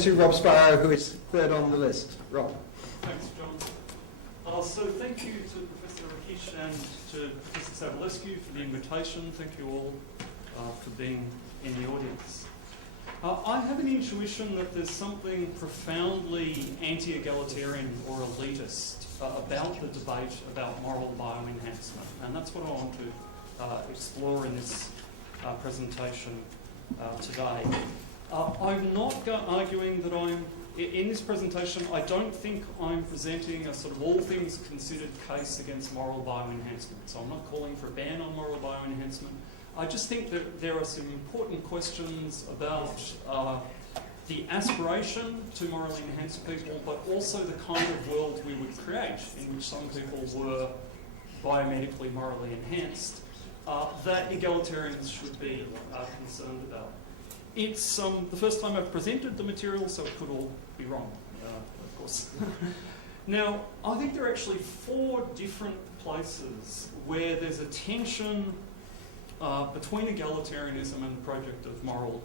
To Rob Sparrow, who is third on the list. Rob. Thanks, John. So thank you to Professor Rakish and to Professor Savalescu for the invitation. Thank you all for being in the audience. I have an intuition that there's something profoundly anti-egalitarian or elitist about the debate about moral bioenhancement, and that's what I want to explore in this presentation today. I'm not arguing that in this presentation, I don't think I'm presenting a sort of all things considered case against moral bioenhancement. So I'm not calling for a ban on moral bioenhancement. I just think that there are some important questions about the aspiration to morally enhance people, but also the kind of world we would create in which some people were biomedically morally enhanced, that egalitarians should be concerned about. It's the first time I've presented the material, so it could all be wrong, of course. Now, I think there are actually 4 different places where there's a tension between egalitarianism and the project of moral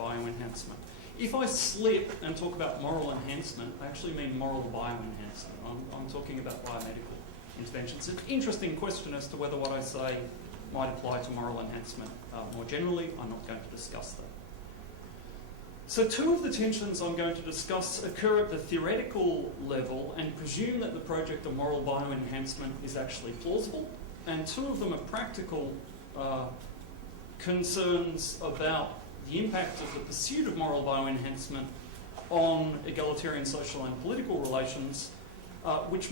bioenhancement. If I slip and talk about moral enhancement, I actually mean moral bioenhancement. I'm talking about biomedical interventions. It's an interesting question as to whether what I say might apply to moral enhancement more generally. I'm not going to discuss that. So 2 of the tensions I'm going to discuss occur at the theoretical level and presume that the project of moral bioenhancement is actually plausible, and 2 of them are practical concerns about the impact of the pursuit of moral bioenhancement on egalitarian social and political relations, which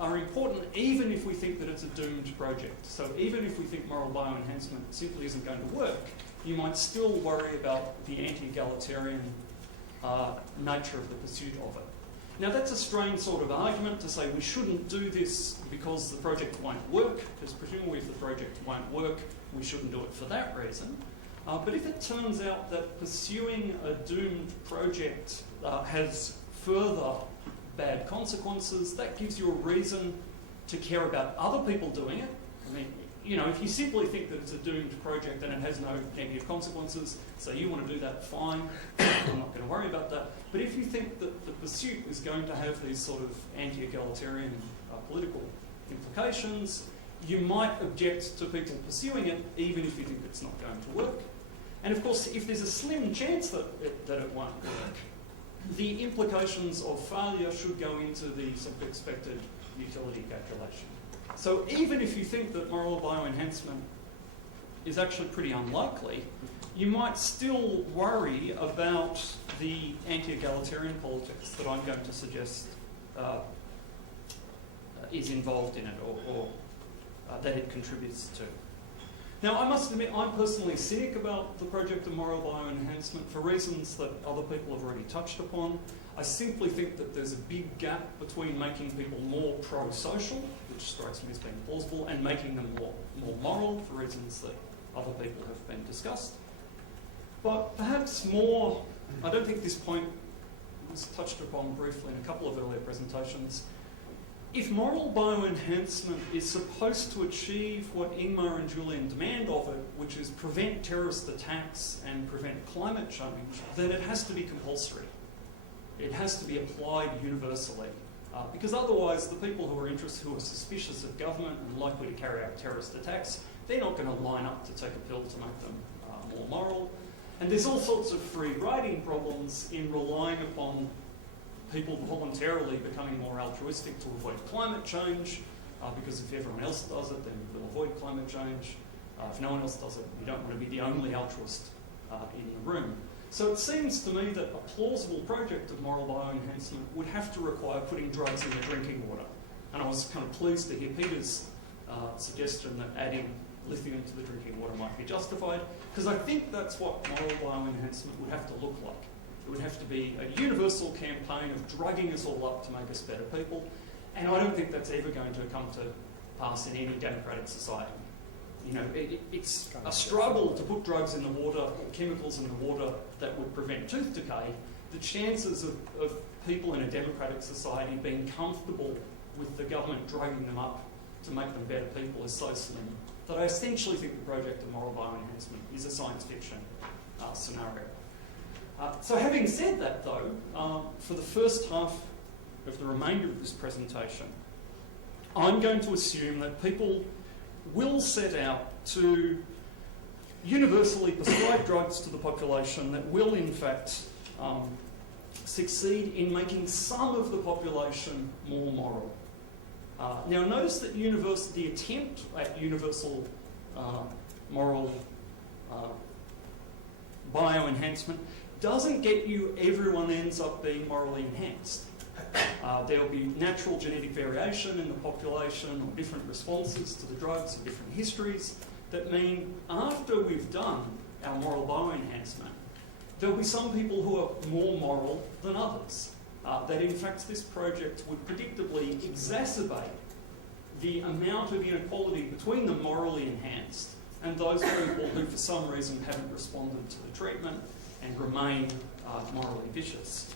are important even if we think that it's a doomed project. So even if we think moral bioenhancement simply isn't going to work, you might still worry about the anti-egalitarian nature of the pursuit of it. Now that's a strange sort of argument to say we shouldn't do this because the project won't work, because presumably if the project won't work, we shouldn't do it for that reason. But if it turns out that pursuing a doomed project has further bad consequences, that gives you a reason to care about other people doing it. I mean, you know, if you simply think that it's a doomed project and it has no negative consequences, so you want to do that, fine, I'm not going to worry about that. But if you think that the pursuit is going to have these sort of anti-egalitarian political implications, you might object to people pursuing it, even if you think it's not going to work. And of course, if there's a slim chance that it won't work, the implications of failure should go into the sort of expected utility calculation. So even if you think that moral bioenhancement is actually pretty unlikely, you might still worry about the anti-egalitarian politics that I'm going to suggest is involved in it or that it contributes to. Now, I must admit, I'm personally cynic about the project of moral bioenhancement for reasons that other people have already touched upon. I simply think that there's a big gap between making people more pro-social, which strikes me as being plausible, and making them more moral for reasons that other people have been discussed. But perhaps more, I don't think this point was touched upon briefly in a couple of earlier presentations. If moral bioenhancement is supposed to achieve what Ingmar and Julian demand of it, which is prevent terrorist attacks and prevent climate change, then it has to be compulsory. It has to be applied universally. Because otherwise, the people who are suspicious of government and likely to carry out terrorist attacks, they're not going to line up to take a pill to make them more moral. And there's all sorts of free riding problems in relying upon people voluntarily becoming more altruistic to avoid climate change, because if everyone else does it, then we'll avoid climate change. If no one else does it, you don't want to be the only altruist in the room. So it seems to me that a plausible project of moral bioenhancement would have to require putting drugs in the drinking water. And I was kind of pleased to hear Peter's suggestion that adding lithium to the drinking water might be justified, because I think that's what moral bioenhancement would have to look like. It would have to be a universal campaign of drugging us all up to make us better people, and I don't think that's ever going to come to pass in any democratic society. You know, it's a struggle to put drugs in the water, or chemicals in the water that would prevent tooth decay. The chances of people in a democratic society being comfortable with the government drugging them up to make them better people is so slim that I essentially think the project of moral bioenhancement is a science fiction scenario. So having said that though, for the first half of the remainder of this presentation, I'm going to assume that people will set out to universally prescribe drugs to the population that will in fact succeed in making some of the population more moral. Now notice that the attempt at universal moral bioenhancement doesn't get you everyone ends up being morally enhanced. There will be natural genetic variation in the population or different responses to the drugs or different histories that mean after we've done our moral bioenhancement, there will be some people who are more moral than others. That in fact this project would predictably exacerbate the amount of inequality between the morally enhanced and those people who for some reason haven't responded to the treatment and remain morally vicious.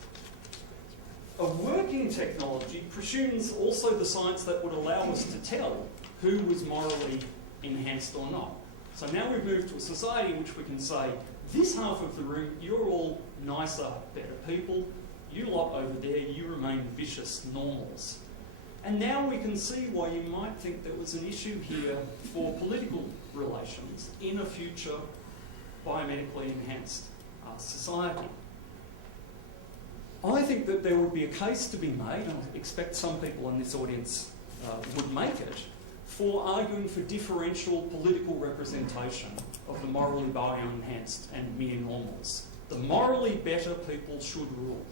A working technology presumes also the science that would allow us to tell who was morally enhanced or not. So now we've moved to a society in which we can say, this half of the room, you're all nicer, better people. You lot over there, you remain vicious normals. And now we can see why you might think there was an issue here for political relations in a future biomedically enhanced society. I think that there would be a case to be made, and I expect some people in this audience would make it, for arguing for differential political representation of the morally bioenhanced and mere normals. The morally better people should rule.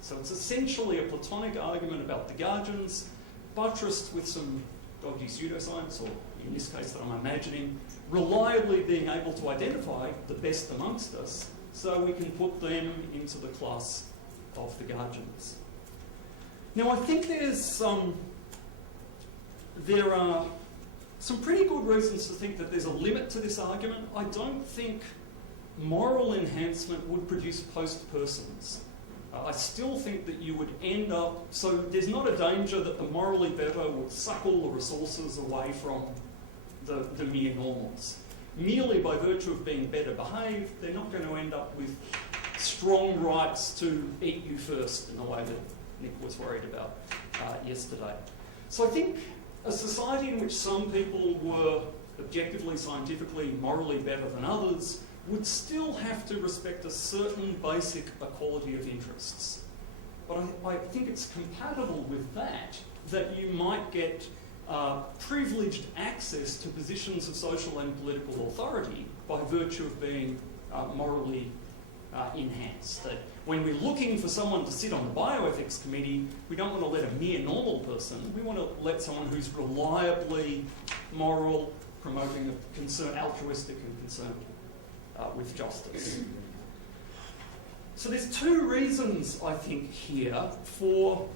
So it's essentially a Platonic argument about the guardians, buttressed with some dodgy pseudoscience, or in this case that I'm imagining, reliably being able to identify the best amongst us so we can put them into the class of the guardians. Now I think there are some pretty good reasons to think that there's a limit to this argument. I don't think moral enhancement would produce post-persons. I still think that you would end up, so there's not a danger that the morally better would suck all the resources away from the mere normals. Merely by virtue of being better behaved, they're not going to end up with strong rights to eat you first in the way that Nick was worried about yesterday. So I think a society in which some people were objectively, scientifically, morally better than others would still have to respect a certain basic equality of interests. But I think it's compatible with that you might get privileged access to positions of social and political authority by virtue of being morally enhanced. That when we're looking for someone to sit on the bioethics committee, we don't want to let a mere normal person, we want to let someone who's reliably moral, promoting a concern, altruistic and concerned with justice. So there's two reasons, I think, here for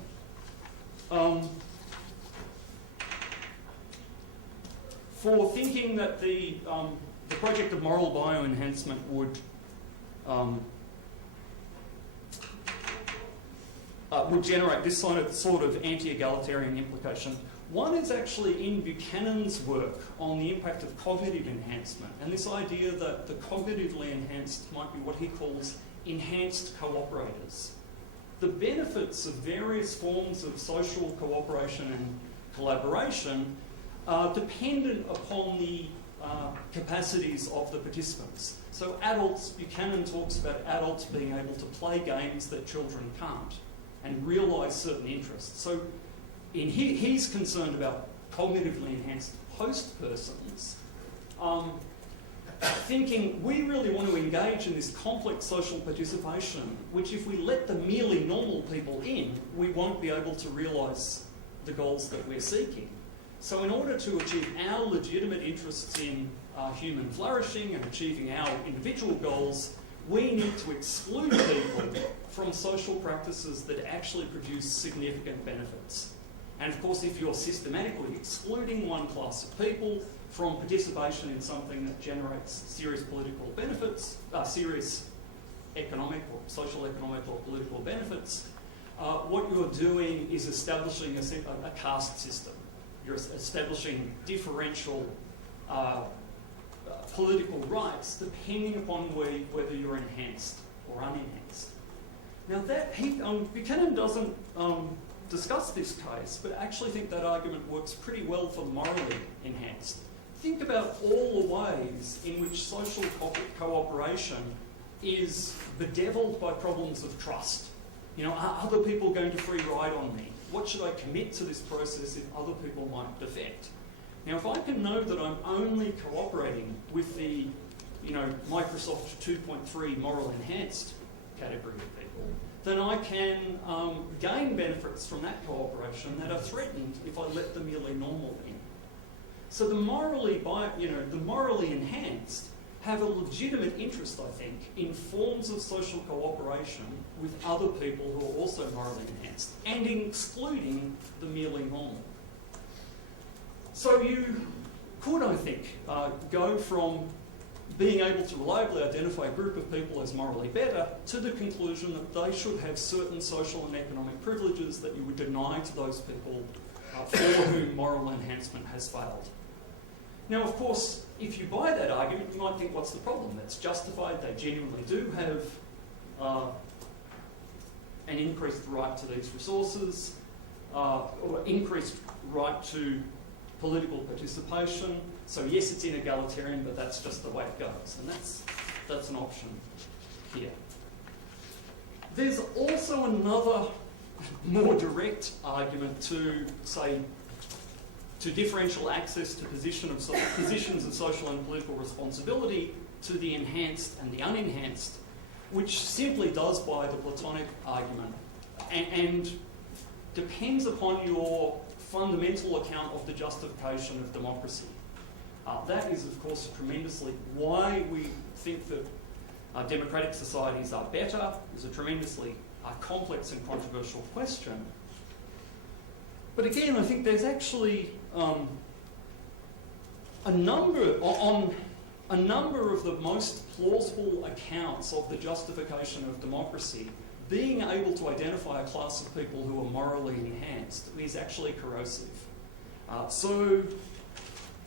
thinking that the project of moral bioenhancement would generate this sort of anti-egalitarian implication. One is actually in Buchanan's work on the impact of cognitive enhancement, and this idea that the cognitively enhanced might be what he calls enhanced cooperators. The benefits of various forms of social cooperation and collaboration are dependent upon the capacities of the participants. So adults, Buchanan talks about adults being able to play games that children can't and realise certain interests. So he's concerned about cognitively enhanced post-persons, thinking we really want to engage in this complex social participation, which if we let the merely normal people in, we won't be able to realise the goals that we're seeking. So in order to achieve our legitimate interests in human flourishing and achieving our individual goals, we need to exclude people from social practices that actually produce significant benefits. And of course, if you're systematically excluding one class of people from participation in something that generates serious political benefits, serious economic or social economic or political benefits, what you're doing is establishing a caste system. You're establishing differential political rights depending upon whether you're enhanced or unenhanced. Now Buchanan doesn't discuss this case, but I actually think that argument works pretty well for morally enhanced. Think about all the ways in which social cooperation is bedeviled by problems of trust. You know, are other people going to free ride on me? What should I commit to this process if other people might defect? Now, if I can know that I'm only cooperating with the, Microsoft 2.3 moral enhanced category of people, then I can gain benefits from that cooperation that are threatened if I let the merely normal in. So the morally enhanced have a legitimate interest, I think, in forms of social cooperation with other people who are also morally enhanced, and excluding the merely normal. So you could, I think, go from being able to reliably identify a group of people as morally better to the conclusion that they should have certain social and economic privileges that you would deny to those people for whom moral enhancement has failed. Now, of course, if you buy that argument, you might think, what's the problem? That's justified. They genuinely do have an increased right to these resources, or increased right to political participation. So yes, it's inegalitarian, but that's just the way it goes. And that's an option here. There's also another more direct argument to, say, to differential access to positions of social and political responsibility to the enhanced and the unenhanced, which simply does buy the Platonic argument and depends upon your fundamental account of the justification of democracy. That is, of course, tremendously why we think that democratic societies are better. It's a tremendously complex and controversial question. But again, I think there's actually a number of the most plausible accounts of the justification of democracy being able to identify a class of people who are morally enhanced is actually corrosive. So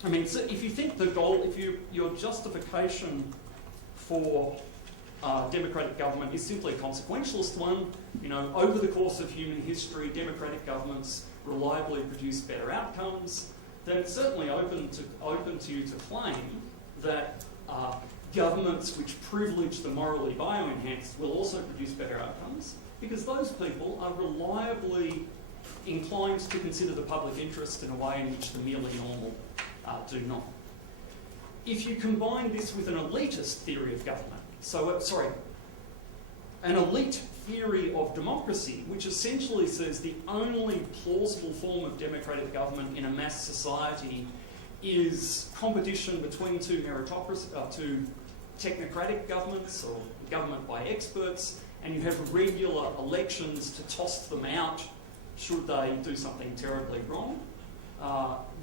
if you think the goal, your justification for democratic government is simply a consequentialist one, over the course of human history, democratic governments reliably produce better outcomes, then it's certainly open to you to claim that governments which privilege the morally bioenhanced will also produce better outcomes, because those people are reliably inclined to consider the public interest in a way in which the merely normal do not. If you combine this with an elitist theory of government, an elite theory of democracy, which essentially says the only plausible form of democratic government in a mass society is competition between two technocratic governments or government by experts, and you have regular elections to toss them out should they do something terribly wrong,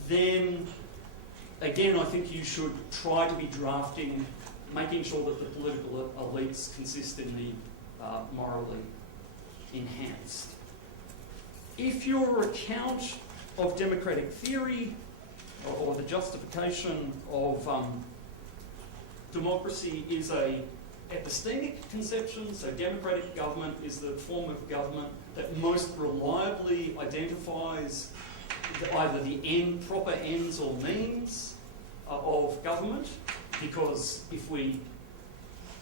then again I think you should try to be drafting, making sure that the political elites consist in the morally enhanced. If your account of democratic theory or the justification of democracy is a epistemic conception, so democratic government is the form of government that most reliably identifies either the proper ends or means of government, because if we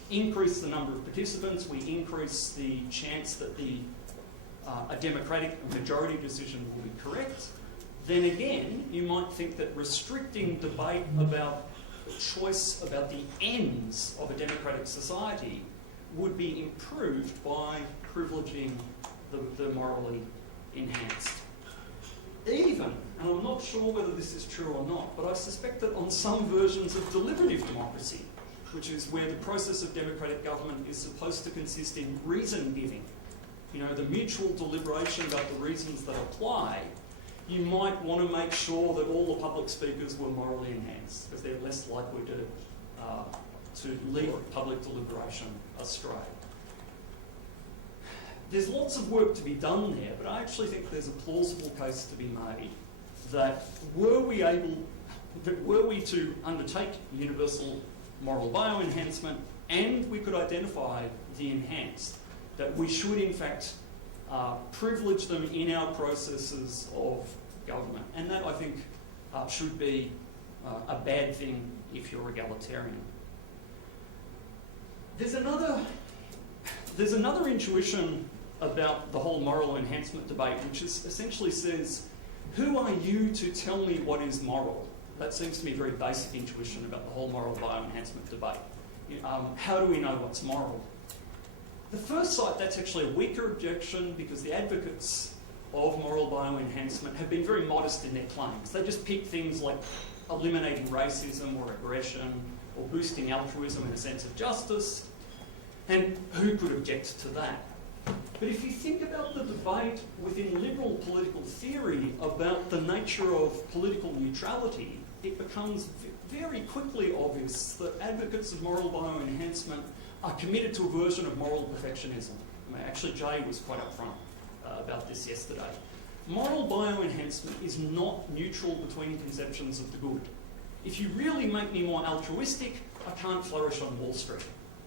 increase the number of participants, we increase the chance that a democratic majority decision will be correct. Then again, you might think that restricting debate about choice about the ends of a democratic society would be improved by privileging the morally enhanced. Even, and I'm not sure whether this is true or not, but I suspect that on some versions of deliberative democracy, which is where the process of democratic government is supposed to consist in reason giving, the mutual deliberation about the reasons that apply, you might want to make sure that all the public speakers were morally enhanced, because they're less likely to lead public deliberation astray. There's lots of work to be done there, but I actually think there's a plausible case to be made that were we to undertake universal moral bioenhancement, and we could identify the enhanced, that we should in fact privilege them in our processes of government. And that, I think, should be a bad thing if you're egalitarian. There's another intuition about the whole moral enhancement debate, which is essentially says, who are you to tell me what is moral? That seems to me a very basic intuition about the whole moral bioenhancement debate. How do we know what's moral? The first sight, that's actually a weaker objection because the advocates of moral bioenhancement have been very modest in their claims. They just pick things like eliminating racism or aggression or boosting altruism and a sense of justice. And who could object to that? But if you think about the debate within liberal political theory about the nature of political neutrality, it becomes very quickly obvious that advocates of moral bioenhancement are committed to a version of moral perfectionism. I mean, actually, Jay was quite upfront about this yesterday. Moral bioenhancement is not neutral between conceptions of the good. If you really make me more altruistic, I can't flourish on Wall Street.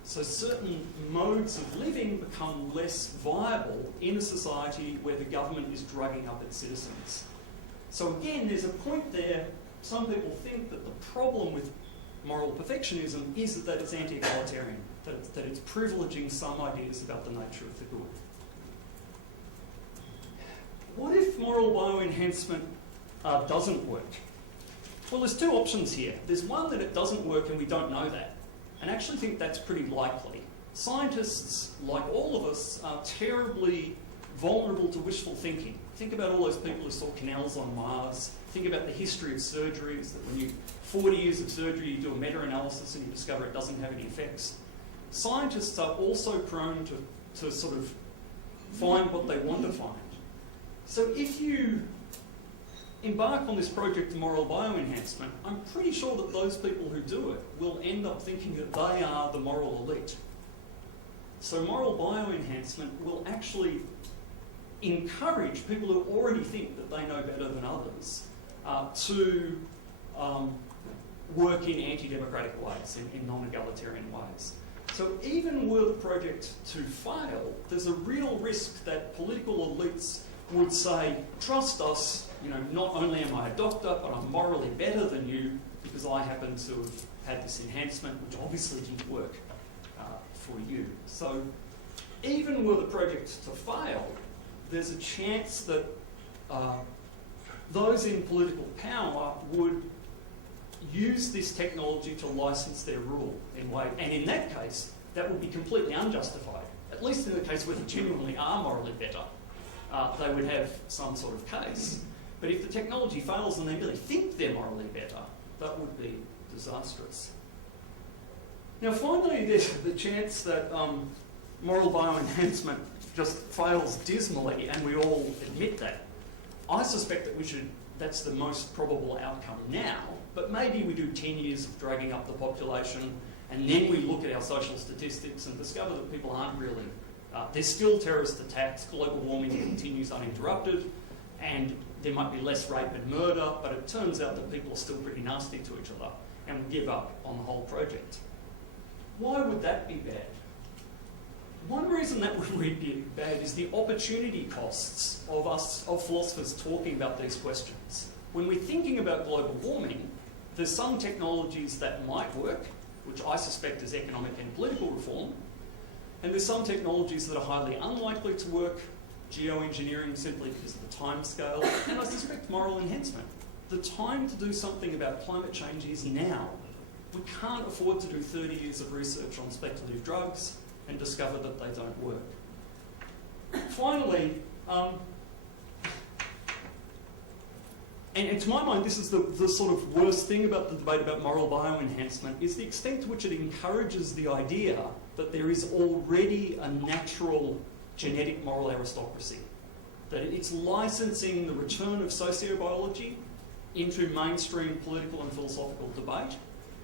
So certain modes of living become less viable in a society where the government is drugging up its citizens. So again, there's a point there. Some people think that the problem with moral perfectionism is that it's anti-egalitarian, that it's privileging some ideas about the nature of the good. What if moral bioenhancement doesn't work? Well, there's two options here. There's one that it doesn't work and we don't know that. And I actually think that's pretty likely. Scientists, like all of us, are terribly vulnerable to wishful thinking. Think about all those people who saw canals on Mars. Think about the history of surgeries, that when you 40 years of surgery, you do a meta-analysis and you discover it doesn't have any effects. Scientists are also prone to sort of find what they want to find. So if you embark on this project of moral bioenhancement, I'm pretty sure that those people who do it will end up thinking that they are the moral elite. So moral bioenhancement will actually encourage people who already think that they know better than others to work in anti-democratic ways, in non-egalitarian ways. So even were the project to fail, there's a real risk that political elites would say, trust us, not only am I a doctor, but I'm morally better than you because I happen to have had this enhancement, which obviously didn't work for you. So even were the project to fail, there's a chance that those in political power would use this technology to license their rule in way, and in that case, that would be completely unjustified. At least in the case where they genuinely are morally better, they would have some sort of case. But if the technology fails and they really think they're morally better, that would be disastrous. Now, finally, there's the chance that moral bioenhancement just fails dismally, and we all admit that. I suspect that that's the most probable outcome now, but maybe we do 10 years of dragging up the population, and then we look at our social statistics and discover that people aren't really, there's still terrorist attacks, global warming continues uninterrupted, and there might be less rape and murder, but it turns out that people are still pretty nasty to each other, and we give up on the whole project. Why would that be bad? One reason that would really be bad is the opportunity costs of philosophers talking about these questions. When we're thinking about global warming, there's some technologies that might work, which I suspect is economic and political reform, and there's some technologies that are highly unlikely to work, geoengineering simply because of the time scale, and I suspect moral enhancement. The time to do something about climate change is now. We can't afford to do 30 years of research on speculative drugs and discover that they don't work. Finally, and to my mind, this is the sort of worst thing about the debate about moral bioenhancement, is the extent to which it encourages the idea that there is already a natural genetic moral aristocracy. That it's licensing the return of sociobiology into mainstream political and philosophical debate,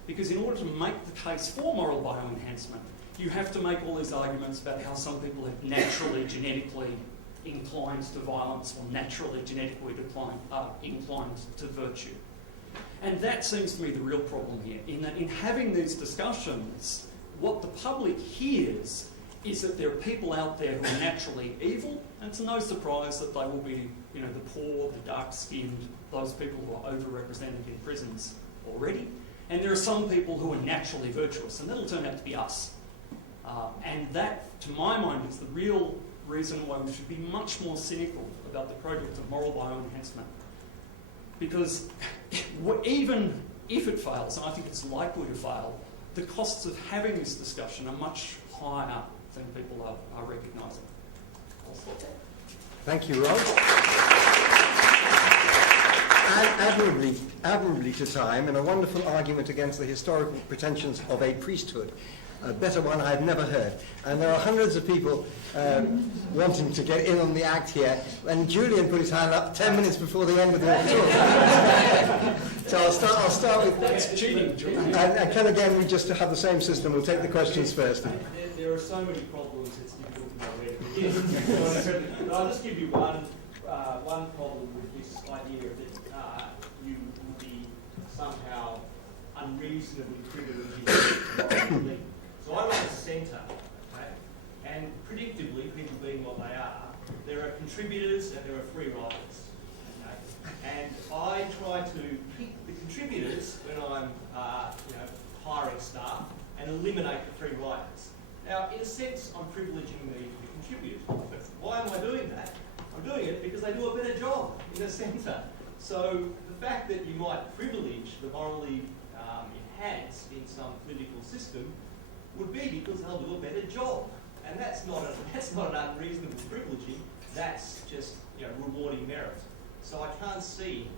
because in order to make the case for moral bioenhancement, you have to make all these arguments about how some people are naturally genetically inclined to violence or naturally genetically inclined to virtue. And that seems to me the real problem here, in that in having these discussions, what the public hears is that there are people out there who are naturally evil, and it's no surprise that they will be, you know, the poor, the dark-skinned, those people who are overrepresented in prisons already. And there are some people who are naturally virtuous, and that'll turn out to be us. And that, to my mind, is the real reason why we should be much more cynical about the project of moral bioenhancement. Because even if it fails, and I think it's likely to fail, the costs of having this discussion are much higher than people are recognising. I'll stop there. Thank you, Rob. Admirably to time, and a wonderful argument against the historical pretensions of a priesthood. A better one I've never heard. And there are hundreds of people wanting to get in on the act here. And Julian put his hand up 10 minutes before the end of the talk. So I'll start with... That's cheating, Julian. And can again we just have the same system? We'll take the questions first. There are so many problems, it's difficult to know where to begin. But I'll just give you one problem with this idea that you will be somehow unreasonably privileging. So I run a centre, okay? And predictably, people being what they are, there are contributors and there are free riders. Okay? And I try to pick the contributors when I'm hiring staff and eliminate the free riders. Now, in a sense, I'm privileging the contributors. Why am I doing that? I'm doing it because they do a better job in a centre. So the fact that you might privilege the morally enhanced in some political system would be because they'll do a better job. And that's not an unreasonable privileging, that's just rewarding merit. So I can't see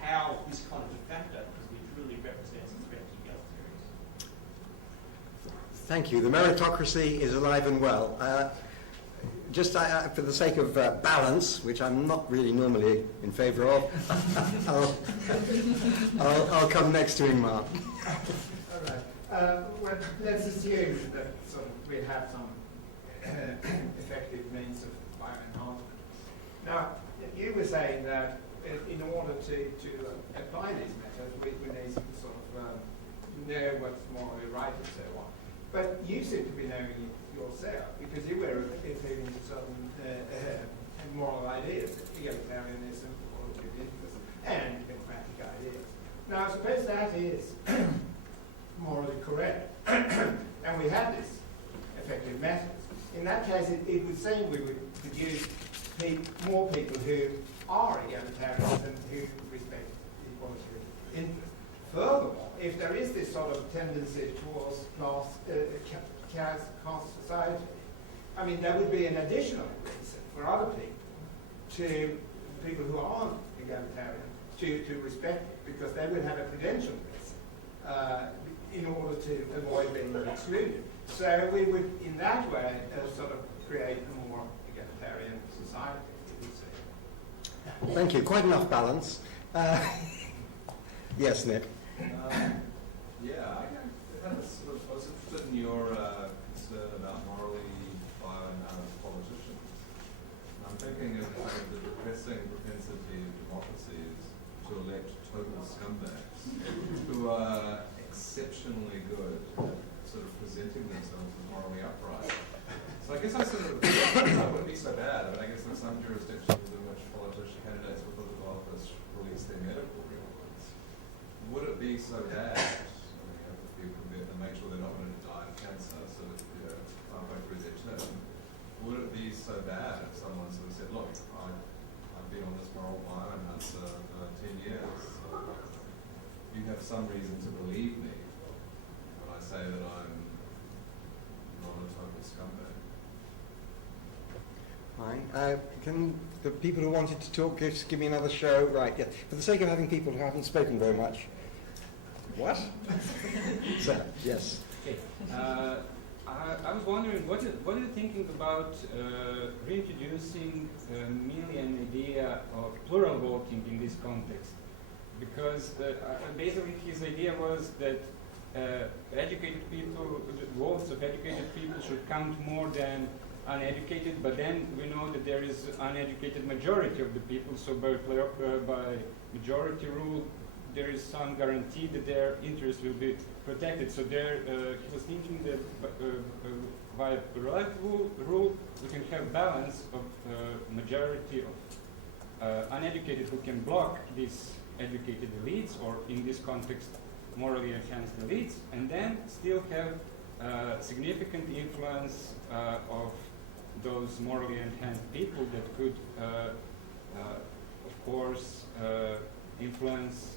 how this kind of a factor, which really represents a threat to egalitarianism. Thank you. The meritocracy is alive and well. Just for the sake of balance, which I'm not really normally in favour of, I'll come next to Ingmar. All right. Well, let's assume that we have some effective means of bioenhancement. Now, you were saying that in order to apply these methods, we need to know what's morally right and so on. But you seem to be knowing it yourself, because you were including certain moral ideas, egalitarianism, equality of interest, and democratic ideas. Now, suppose that is morally correct, and we have this effective methods. In that case, it would seem we would produce more people who are egalitarians and who respect equality of interest. Furthermore, if there is this sort of tendency towards caste society, I mean, there would be an additional reason for other people who aren't egalitarian, to respect it, because they would have a prudential reason in order to avoid being excluded. So we would, in that way, create a more egalitarian society, you would say. Thank you. Quite enough balance. Yes, Nick. I was interested in your concern about morally bioenhanced politicians. I'm thinking of the depressing propensity of democracies to elect total scumbags who are exceptionally good at presenting themselves as morally upright. So I guess I wouldn't be so bad. I mean, I guess there are some jurisdictions in which politician candidates for political office release their medical records. Would it be so bad? And make sure they're not going to die of cancer, so that halfway through their term. Would it be so bad if someone said, look, I've been on this moral bioenhancer for 10 years, so you have some reason to believe me when I say that I'm not a total scumbag? Fine. Can the people who wanted to talk just give me another show? Right, yeah. For the sake of having people who haven't spoken very much. What? Sir, yes. Okay. I was wondering, what are you thinking about reintroducing merely an idea of plural voting in this context? Because basically his idea was that educated people, votes of educated people should count more than uneducated, but then we know that there is uneducated majority of the people, so by majority rule, there is some guarantee that their interests will be protected. So there, he was thinking that by relative rule, we can have balance of majority of uneducated who can block these educated elites, or in this context, morally enhanced elites, and then still have significant influence of those morally enhanced people that could, of course, influence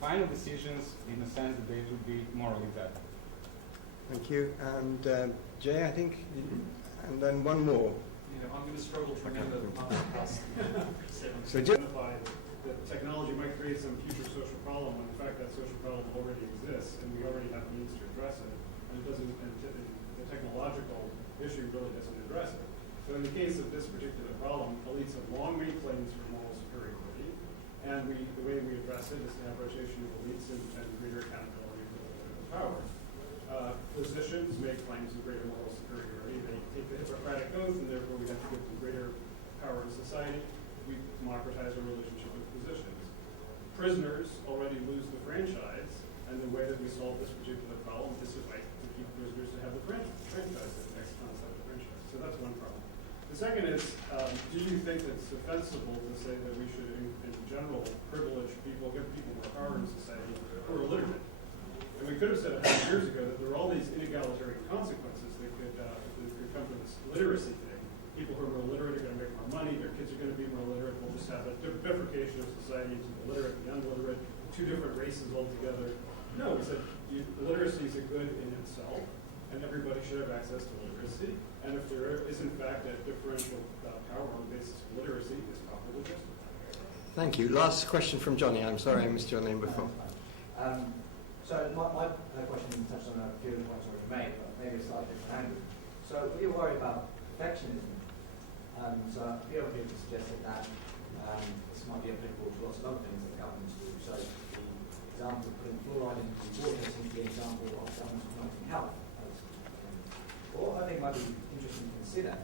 final decisions in the sense that they would be morally bad. Thank you. And Jay, I think, and then one more. Yeah, I'm going to struggle to remember past 7. So identify that technology might create some future social problem when in fact that social problem already exists and we already have means to address it, and it doesn't, and the technological issue really doesn't address it. So in the case of this particular problem, elites have long made claims for moral superiority, and the way we address it is to have rotation of elites and greater accountability for political power. Physicians make claims of greater moral superiority. They take the Hippocratic Oath, and therefore we have to give them greater power in society. We democratize our relationship with physicians. Prisoners already lose the franchise, and the way that we solve this particular problem is to fight to keep prisoners to have the franchise, the next concept of franchise. So that's one problem. The second is, do you think that it's defensible to say that we should, in general, privilege people, give people more power in society who are illiterate? And we could have said 100 years ago that there are all these inegalitarian consequences that could come from this literacy thing. People who are more literate are going to make more money, their kids are going to be more literate, we'll just have a bifurcation of society into the literate and the unliterate, two different races altogether. No, we said literacy is a good in itself, and everybody should have access to literacy. And if there is, in fact, a differential power on the basis of literacy, it's properly justified. Thank you. Last question from Johnny. I'm sorry I missed your name before. So my question touched on a few of the points already made, but maybe a slightly different angle. So we worry about perfectionism. So a few other people suggested that this might be applicable to lots of other things that governments do. So the example of putting fluoride into water seems to be an example of governments promoting health. What I think might be interesting to consider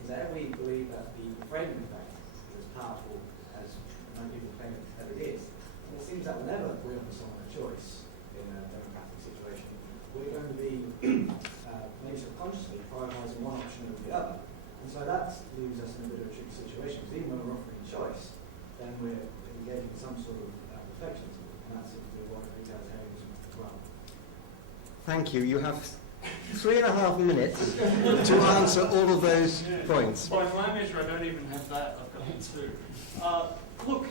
is that if we believe that the framing effect is as powerful as many people claim that it is, and it seems that whenever we offer someone a choice in a democratic situation, we're going to be maybe subconsciously prioritising one option over the other. And so that leaves us in a bit of a tricky situation, because even when we're offering choice, then we're engaging in some sort of perfectionism, and that's if we want egalitarianism as well. Thank you. You have 3.5 minutes to answer all of those points. By my measure, I don't even have that. I've got 2. Look,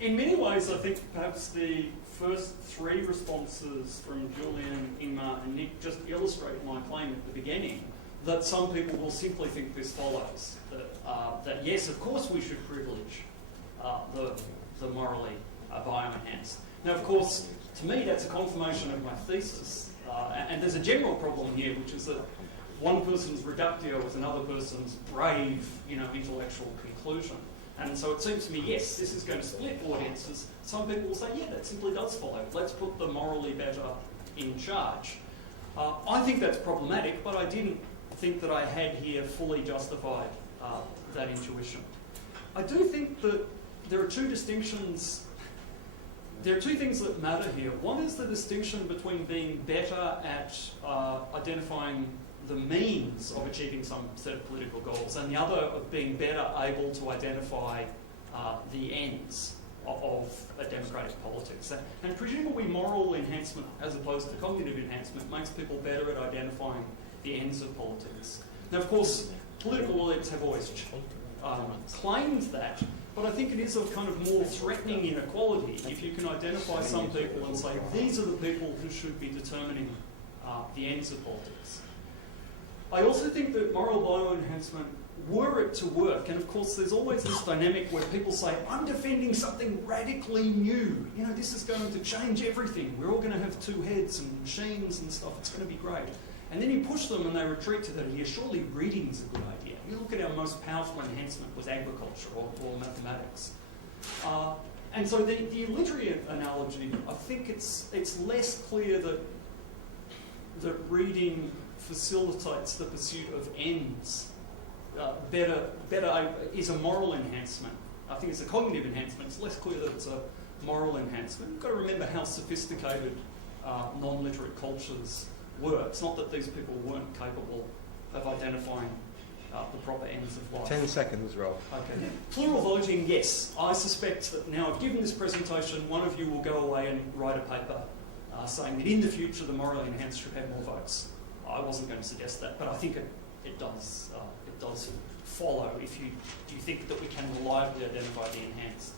in many ways, I think perhaps the first 3 responses from Julian, Ingmar, and Nick just illustrate my claim at the beginning, that some people will simply think this follows, that yes, of course we should privilege the morally bioenhanced. Now, of course, to me, that's a confirmation of my thesis. And there's a general problem here, which is that one person's reductio is another person's brave, intellectual conclusion. And so it seems to me, yes, this is going to split audiences. Some people will say, yeah, that simply does follow. Let's put the morally better in charge. I think that's problematic, but I didn't think that I had here fully justified that intuition. I do think that there are 2 distinctions. There are 2 things that matter here. One is the distinction between being better at identifying the means of achieving some set of political goals, and the other of being better able to identify the ends of a democratic politics. And presumably moral enhancement, as opposed to cognitive enhancement, makes people better at identifying the ends of politics. Now, of course, political elites have always claimed that, but I think it is a kind of more threatening inequality if you can identify some people and say, these are the people who should be determining the ends of politics. I also think that moral bioenhancement, were it to work, and of course there's always this dynamic where people say, I'm defending something radically new. This is going to change everything. We're all going to have 2 heads and machines and stuff. It's going to be great. And then you push them and they retreat to that idea. Surely reading's a good idea. You look at our most powerful enhancement was agriculture or mathematics. And so the illiterate analogy, I think it's less clear that reading facilitates the pursuit of ends. Better is a moral enhancement. I think it's a cognitive enhancement. It's less clear that it's a moral enhancement, you've got to remember how sophisticated non-literate cultures were. It's not that these people weren't capable of identifying the proper ends of life. 10 seconds, Rob. Okay. Plural voting, yes. I suspect that now I've given this presentation, one of you will go away and write a paper saying that in the future the morally enhanced should have more votes. I wasn't going to suggest that, but I think it does follow if you think that we can reliably identify the enhanced.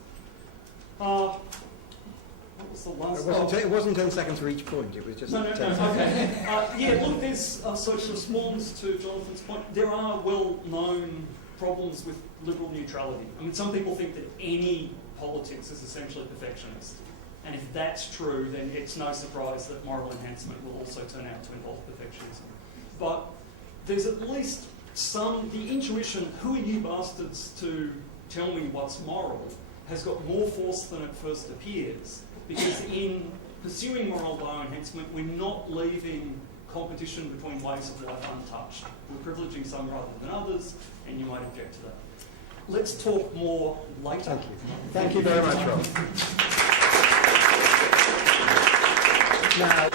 What was the last? It wasn't 10 seconds for each point. It was just No, 10 seconds. okay. Yeah, look, there's, so to respond to Jonathan's point, there are well-known problems with liberal neutrality. I mean, some people think that any politics is essentially perfectionist. And if that's true, then it's no surprise that moral enhancement will also turn out to involve perfectionism. But there's at least the intuition, who are you bastards to tell me what's moral, has got more force than it first appears. Because in pursuing moral bioenhancement, we're not leaving competition between ways of life untouched. We're privileging some rather than others, and you might object to that. Let's talk more later. Thank you. Thank you very much, Rob. Now,